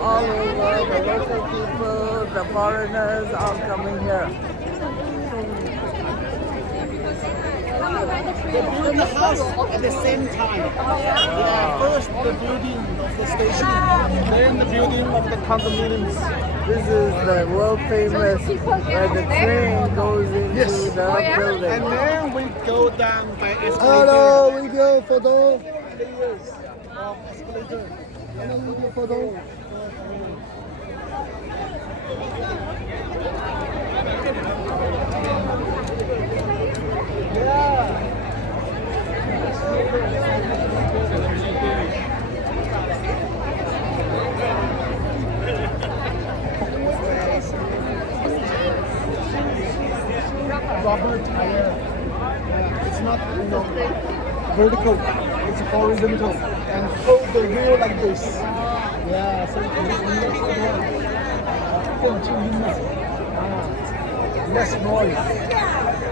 all over, the local people, the foreigners, all coming here. They built the house at the same time. Yeah, first the building of the station, then the building of the condominiums. This is the world famous where the train goes into Yes. the building. And then we go down by escalator. Hello, video photo. Layers of escalator. Video photo. Yeah. Rubber tire. It's not vertical. It's horizontal and hold the wheel like this. Yeah, so you can less noise.